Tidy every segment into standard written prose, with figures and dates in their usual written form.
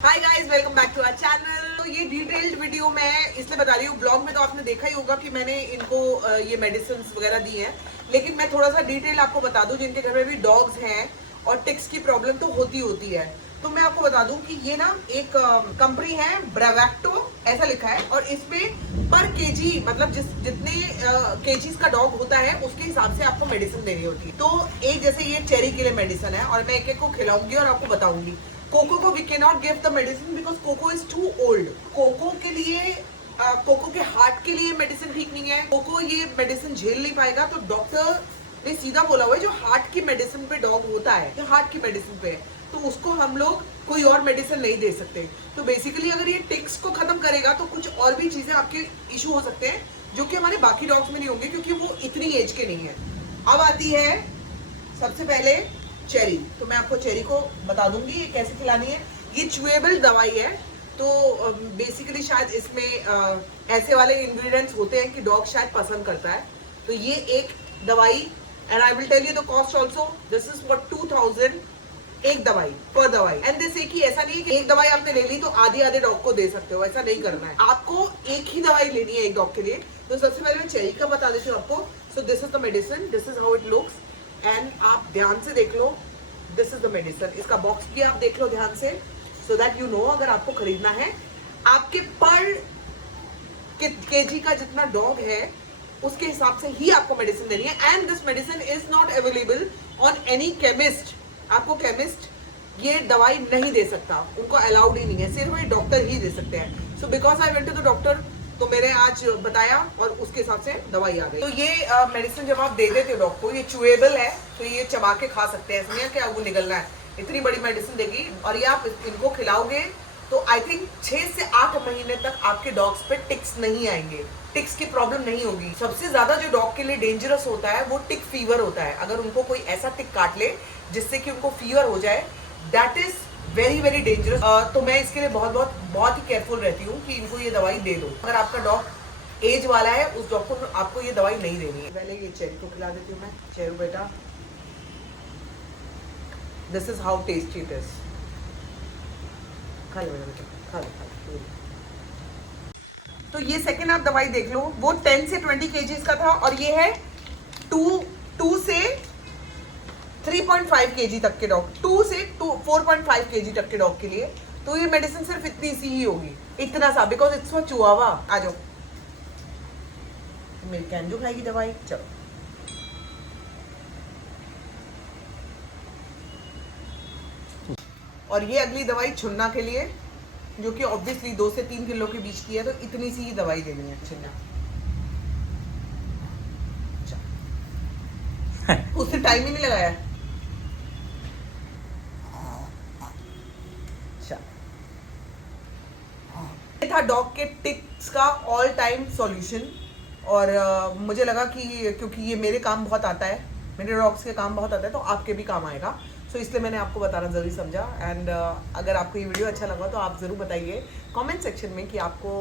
Hi guys, welcome back to our channel. तो ये detailed video मैं इसलिए बता रही हूँ, ब्लॉग में तो आपने देखा ही होगा कि मैंने इनको ये मेडिसिन वगैरह दी हैं, लेकिन मैं थोड़ा सा डिटेल आपको बता दूं जिनके घर में भी डॉग्स हैं और टिक्स की प्रॉब्लम तो होती है। तो मैं आपको बता दूं कि ये ना एक कंपनी है ब्रावैक्टो, ऐसा लिखा है, और इसमें पर केजी मतलब जितने केजीज का डॉग होता है उसके हिसाब से आपको मेडिसिन देनी होती है। तो एक जैसे ये चेरी के लिए मेडिसिन है और मैं एक एक को खिलाऊंगी और आपको बताऊंगी। कोको को we can not give the medicine because Coco is too old. Coco के लिए कोको के हार्ट के लिए मेडिसिन ठीक नहीं है। कोको ये मेडिसिन झेल नहीं पाएगा। तो डॉक्टर ने सीधा बोला हुआ है जो हार्ट की मेडिसिन पे डॉग होता है, जो हार्ट की मेडिसिन पे है, तो उसको हम लोग कोई और मेडिसिन नहीं दे सकते। तो बेसिकली अगर ये टिक्स को खत्म करेगा तो कुछ और भी चीजें आपके इशू हो सकते हैं जो कि हमारे बाकी डॉग्स में नहीं होंगे, क्योंकि वो इतनी एज के नहीं है। अब आती है सबसे पहले चेरी। तो मैं आपको चेरी को बता दूंगी ये कैसे खिलानी है। ये च्यूएबल दवाई है, तो बेसिकली शायद इसमें ऐसे वाले इंग्रेडिएंट्स होते हैं कि डॉग शायद पसंद करता है। तो ये एक दवाई, and I will tell you the cost also, this is for 2000 एक दवाई पर दवाई। एंड दिस एक ही, ऐसा नहीं है कि एक दवाई आपने ले ली तो आधे डॉग को दे सकते हो, ऐसा नहीं करना है। आपको एक ही दवाई लेनी है एक डॉग के लिए। तो सबसे पहले मैं चेरी का बता देती हूँ आपको। So this is the medicine, this is how it looks, and आप ध्यान से देख लो, दिस इज द मेडिसिन। इसका बॉक्स भी आप देख लो ध्यान से, सो दैट यू नो अगर आपको खरीदना है। आपके पर केजी का जितना डॉग है उसके हिसाब से ही आपको मेडिसिन देनी है। And this medicine is not available on any chemist. आपको केमिस्ट ये दवाई नहीं दे सकता, उनको अलाउड ही नहीं है, सिर्फ डॉक्टर ही दे सकते हैं। So because I went to the doctor, तो मैंने आज बताया और उसके हिसाब से दवाई आ गई। तो ये मेडिसिन जब आप दे देते हो डॉग को, ये च्यूएबल है, तो ये चबा के खा सकते हैं, इसमें क्या वो निगलना है। इतनी बड़ी मेडिसिन देगी और ये आप इनको खिलाओगे तो आई थिंक 6 से 8 महीने तक आपके डॉग्स पे टिक्स नहीं आएंगे, टिक्स की प्रॉब्लम नहीं होगी। सबसे ज्यादा जो डॉग के लिए डेंजरस होता है वो टिक फीवर होता है। अगर उनको कोई ऐसा टिक काट ले जिससे कि उनको फीवर हो जाए, that is very very dangerous. तो मैं इसके लिए बहुत ही केयरफुल रहती हूँ कि इनको ये दवाई दे दो। अगर आपका डॉग एज वाला है उस डॉग को आपको ये दवाई नहीं देनी है। पहले ये चेरी को खिला देती हूँ मैं। चेरू बेटा, this is how tasty it is. खा लो बेटा, खा लो। तो ये सेकेंड आप दवाई देख लो, वो 10 से 20 केजीज का था और ये है 2 से 3.5 केजी तक के डॉग, 2 से 4.5 केजी तक के डॉग के लिए। तो ये मेडिसिन सिर्फ इतनी सी ही होगी, इतना सा, बिकॉज इट्स फॉर चुआवा। आ जाओ, मेरी कैंजू खाएगी दवाई। चलो, और ये अगली दवाई छुन्ना के लिए, जो कि ऑब्वियसली 2 से 3 किलो के बीच की है, तो इतनी सी ही दवाई देनी है छुन्ना। उससे टाइम ही नहीं लगाया। था डॉग के टिक्स का ऑल टाइम सॉल्यूशन, और मुझे लगा कि क्योंकि ये मेरे काम बहुत आता है, मेरे डॉग्स के काम बहुत आता है, तो आपके भी काम आएगा। सो इसलिए मैंने आपको बताना जरूरी समझा। एंड अगर आपको ये वीडियो अच्छा लगा तो आप ज़रूर बताइए कमेंट सेक्शन में कि आपको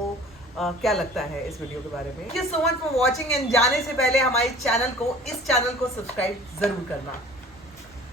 क्या लगता है इस वीडियो के बारे में। Thank you so much for watching, and जाने से पहले हमारे चैनल को, इस चैनल को सब्सक्राइब ज़रूर करना।